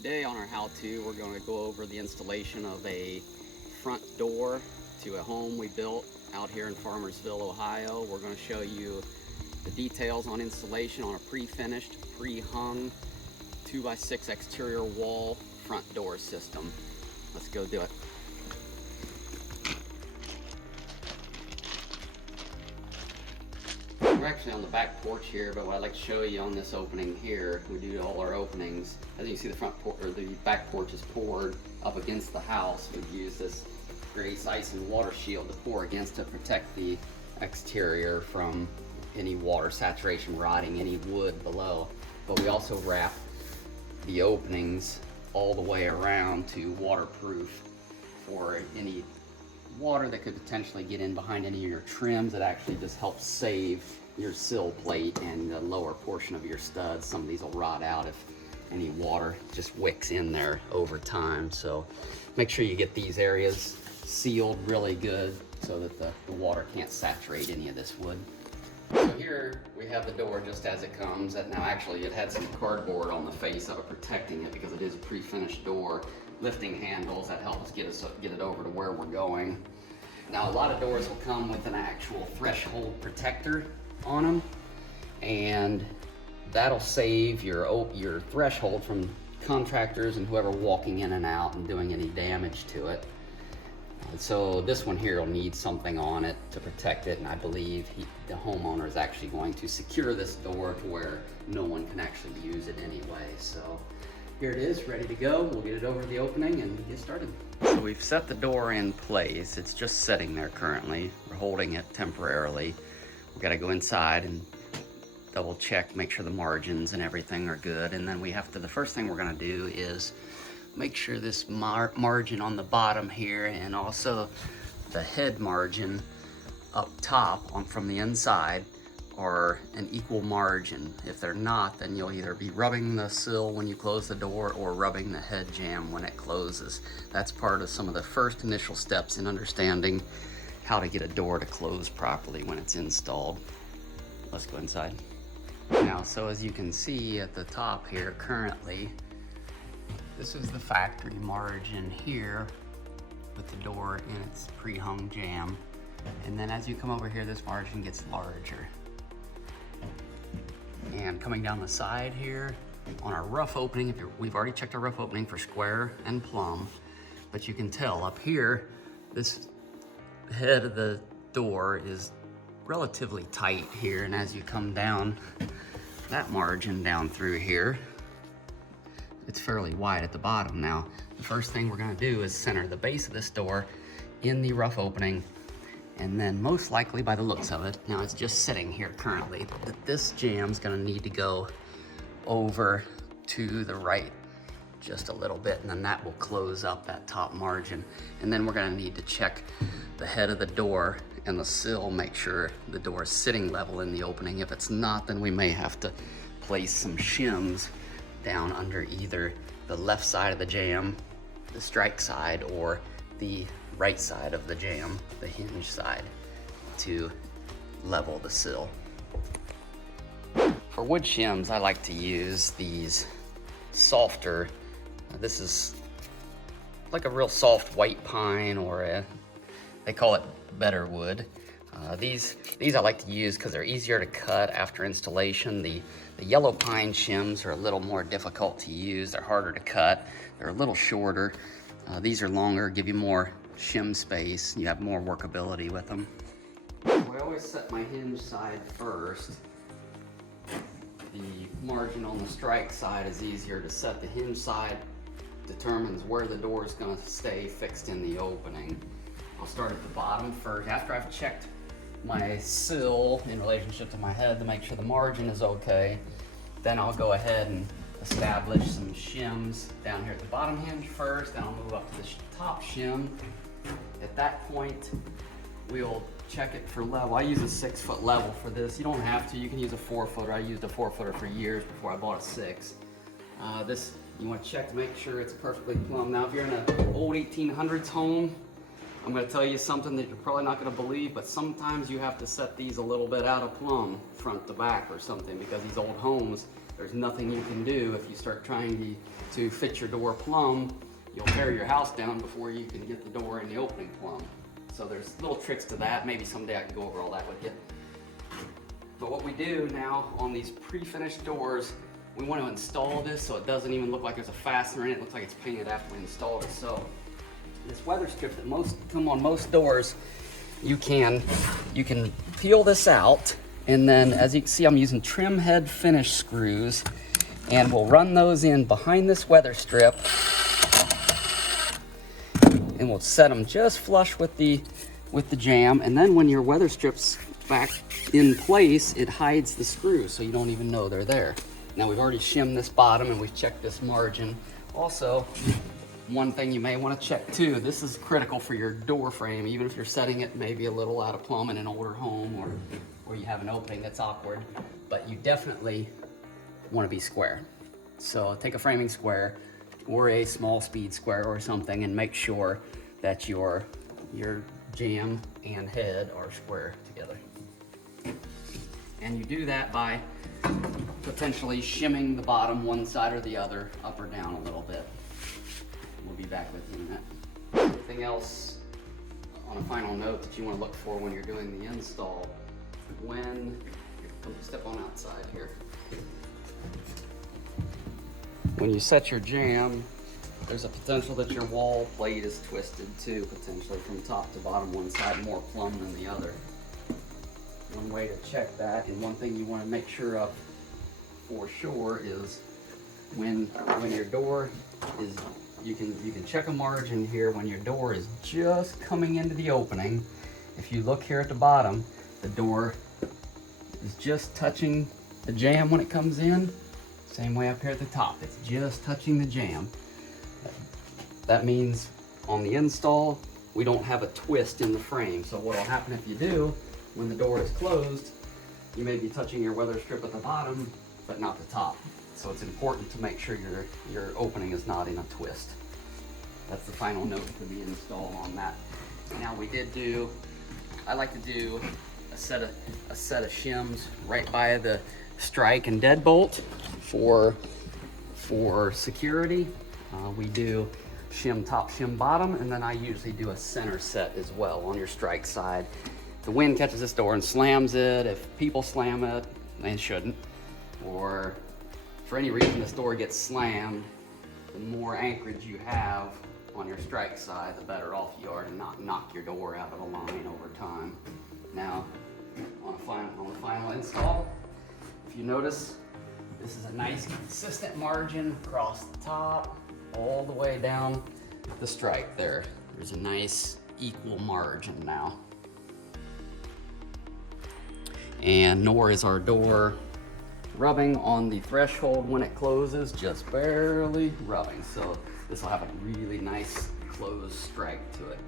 Today on our how-to, we're going to go over the installation of a front door to a home we built out here in Farmersville, Ohio. We're going to show you the details on installation on a pre-finished, pre-hung 2x6 exterior wall front door system. Let's go do it. We're actually on the back porch here, but what I'd like to show you on this opening here, we do all our openings. As you can see, the front porch or the back porch is poured up against the house. We've used this grease, ice, and water shield to pour against to protect the exterior from any water saturation rotting any wood below. But we also wrap the openings all the way around to waterproof for any water that could potentially get in behind any of your trims. It actually just helps save your sill plate and the lower portion of your studs. Some of these will rot out if any water just wicks in there over time. So make sure you get these areas sealed really good so that the water can't saturate any of this wood. So here we have the door just as it comes. Now actually it had some cardboard on the face of it protecting it because it is a pre-finished door. Lifting handles that help us get it over to where we're going. Now a lot of doors will come with an actual threshold protector on them, and that'll save your threshold from contractors and whoever walking in and out and doing any damage to it. So this one here will need something on it to protect it, and I believe the homeowner is actually going to secure this door to where no one can actually use it anyway. So here it is, ready to go. We'll get it over to the opening and get started. So we've set the door in place. It's just sitting there currently. We're holding it temporarily. We've got to go inside and double check, make sure the margins and everything are good. And then the first thing we're gonna do is make sure this margin on the bottom here and also the head margin up top from the inside are an equal margin. If they're not, then you'll either be rubbing the sill when you close the door or rubbing the head jamb when it closes. That's part of some of the first initial steps in understanding how to get a door to close properly when it's installed. Let's go inside. Now, so as you can see at the top here currently, this is the factory margin here with the door in its pre-hung jamb. And then as you come over here, this margin gets larger. And coming down the side here, on our rough opening, we've already checked our rough opening for square and plumb, but you can tell up here, this head of the door is relatively tight here, and as you come down that margin down through here, it's fairly wide at the bottom. Now, the first thing we're gonna do is center the base of this door in the rough opening, and then most likely by the looks of it, now it's just sitting here currently, that this jam's gonna need to go over to the right just a little bit, and then that will close up that top margin. And then we're gonna need to check the head of the door and the sill, make sure the door is sitting level in the opening. If it's not, then we may have to place some shims down under either the left side of the jamb, the strike side, or the right side of the jamb, the hinge side, to level the sill. For wood shims, I like to use these softer, this is like a real soft white pine, or they call it better wood. These I like to use because they're easier to cut after installation. The yellow pine shims are a little more difficult to use. They're harder to cut. They're a little shorter. These are longer, give you more shim space. You have more workability with them. So I always set my hinge side first. The margin on the strike side is easier to set. The hinge side determines where the door is going to stay fixed in the opening. I'll start at the bottom first. After I've checked my sill in relationship to my head to make sure the margin is okay, then I'll go ahead and establish some shims down here at the bottom hinge first, then I'll move up to the top shim. At that point, we'll check it for level. I use a 6-foot level for this. You don't have to, you can use a 4-footer. I used a 4-footer for years before I bought a 6. This, you want to check to make sure it's perfectly plumb. Now if you're in an old 1800s home, I'm going to tell you something that you're probably not going to believe, but sometimes you have to set these a little bit out of plumb, front to back or something, because these old homes, there's nothing you can do. If you start trying to fit your door plumb, you'll tear your house down before you can get the door in the opening plumb. So there's little tricks to that. Maybe someday I can go over all that with you. But what we do now on these pre-finished doors, we want to install this so it doesn't even look like there's a fastener in it. It looks like it's painted after we installed it. So this weather strip that come on most doors, you can peel this out, and then as you can see, I'm using trim head finish screws, and we'll run those in behind this weather strip, and we'll set them just flush with the jamb. And then when your weather strip's back in place, it hides the screws so you don't even know they're there. Now we've already shimmed this bottom and we've checked this margin. Also, one thing you may want to check too, this is critical for your door frame, even if you're setting it maybe a little out of plumb in an older home or you have an opening that's awkward, but you definitely want to be square. So take a framing square or a small speed square or something and make sure that your jamb and head are square together. And you do that by potentially shimming the bottom one side or the other, up or down a little bit. We'll be back with you in that. Anything else on a final note that you want to look for when you're doing the install? Step on outside here. When you set your jamb, there's a potential that your wall plate is twisted too, potentially from top to bottom, one side more plumb than the other. One way to check that, and one thing you want to make sure of for sure, is when your door is, you can check a margin here when your door is just coming into the opening. If you look here at the bottom, the door is just touching the jamb when it comes in. Same way up here at the top, it's just touching the jamb. That means on the install, we don't have a twist in the frame. So what will happen if you do, when the door is closed, you may be touching your weather strip at the bottom, but not the top. So it's important to make sure your opening is not in a twist. That's the final note for the install on that. Now I like to do a set of shims right by the strike and deadbolt for security. We do shim top, shim bottom, and then I usually do a center set as well on your strike side. If the wind catches this door and slams it, if people slam it, they shouldn't, or for any reason this door gets slammed, the more anchorage you have on your strike side, the better off you are to not knock your door out of the line over time. Now, on the final install, if you notice, this is a nice consistent margin across the top, all the way down the strike there. There's a nice equal margin now. And nor is our door rubbing on the threshold when it closes, just barely rubbing. So this will have a really nice closed strike to it.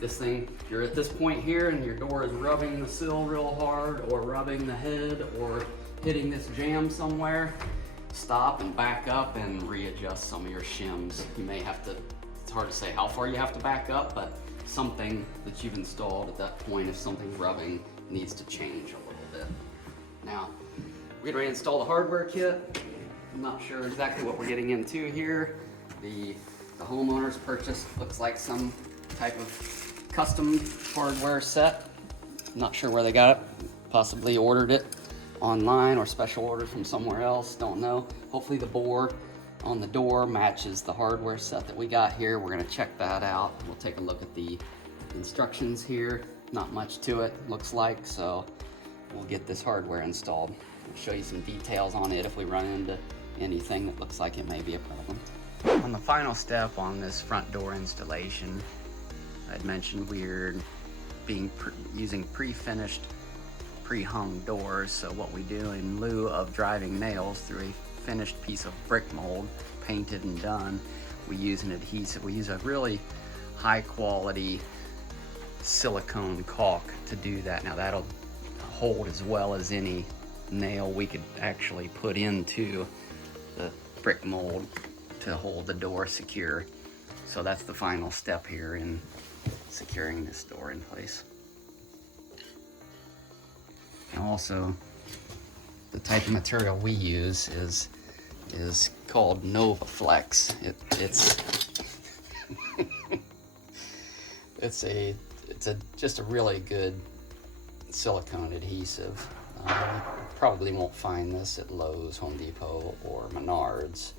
If you're at this point here and your door is rubbing the sill real hard, or rubbing the head, or hitting this jamb somewhere, stop and back up and readjust some of your shims. You may have to, it's hard to say how far you have to back up, but something that you've installed at that point, if something's rubbing, needs to change a little bit. Now, we're getting ready to install the hardware kit. I'm not sure exactly what we're getting into here. The homeowner's purchase looks like some type of custom hardware set. Not sure where they got it. Possibly ordered it online or special ordered from somewhere else, don't know. Hopefully the bore on the door matches the hardware set that we got here. We're gonna check that out. We'll take a look at the instructions here. Not much to it, looks like, so we'll get this hardware installed. I'll show you some details on it if we run into anything that looks like it may be a problem. On the final step on this front door installation, I'd mentioned we're using pre-finished, pre-hung doors. So what we do, in lieu of driving nails through a finished piece of brick mold, painted and done, we use an adhesive. We use a really high quality silicone caulk to do that. Now that'll hold as well as any nail we could actually put into the brick mold to hold the door secure. So that's the final step here in securing this door in place. And also, the type of material we use is called NovaFlex. It's just a really good silicone adhesive. You probably won't find this at Lowe's, Home Depot, or Menards.